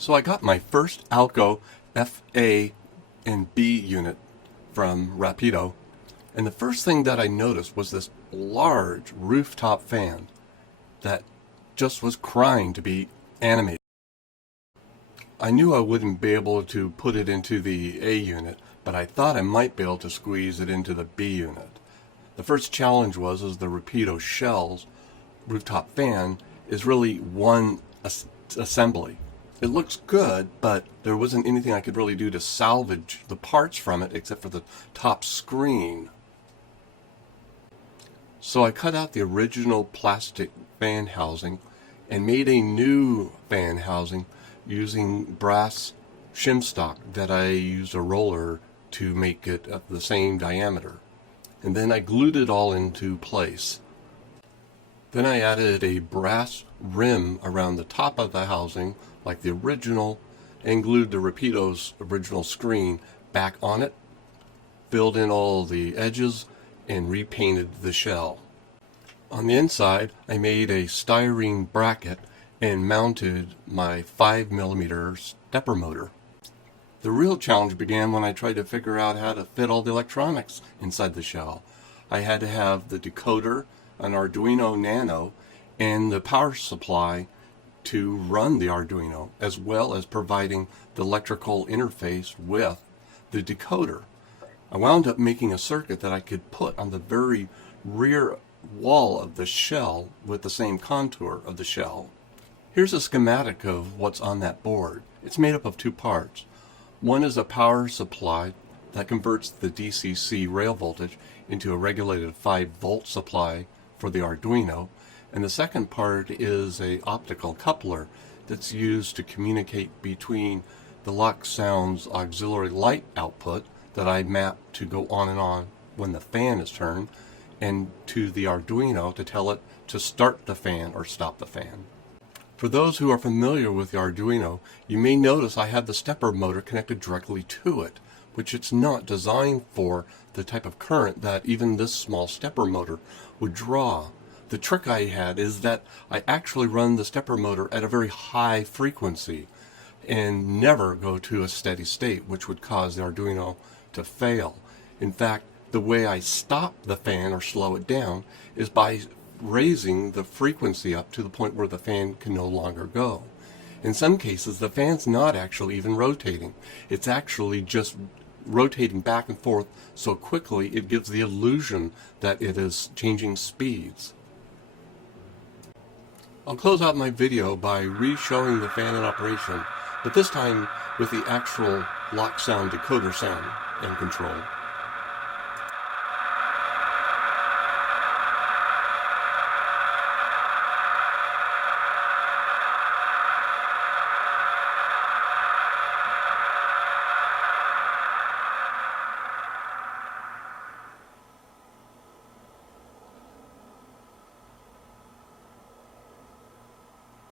So I got my first Alco FB unit from Rapido, and the first thing that I noticed was this large rooftop fan that just was crying to be animated. I knew I wouldn't be able to put it into the A unit, but I thought I might be able to squeeze it into the B unit. The first challenge was the Rapido Shell's rooftop fan is really one assembly. It looks good, but there wasn't anything I could really do to salvage the parts from it except for the top screen. So I cut out the original plastic fan housing and made a new fan housing using brass shim stock that I used a roller to make it of the same diameter. And then I glued it all into place. Then I added a brass rim around the top of the housing like the original and glued the Rapido's original screen back on it, filled in all the edges, and repainted the shell. On the inside, I made a styrene bracket and mounted my 5mm stepper motor. The real challenge began when I tried to figure out how to fit all the electronics inside the shell. I had to have the decoder, an Adriano Nano, and the power supply to run the Arduino, as well as providing the electrical interface with the decoder. I wound up making a circuit that I could put on the very rear wall of the shell with the same contour of the shell. Here's a schematic of what's on that board. It's made up of two parts. One is a power supply that converts the DCC rail voltage into a regulated 5-volt supply for the Arduino, and the second part is an optical coupler that's used to communicate between the Loksound's auxiliary light output that I map to go on and on when the fan is turned, and to the Arduino to tell it to start the fan or stop the fan. For those who are familiar with the Arduino, you may notice I have the stepper motor connected directly to it, which it's not designed for the type of current that even this small stepper motor would draw. The trick I had is that I actually run the stepper motor at a very high frequency and never go to a steady state, which would cause the Arduino to fail. In fact, the way I stop the fan or slow it down is by raising the frequency up to the point where the fan can no longer go. In some cases, the fan's not actually even rotating. It's actually just rotating back and forth so quickly it gives the illusion that it is changing speeds. I'll close out my video by re-showing the fan in operation, but this time with the actual Loksound decoder sound and control.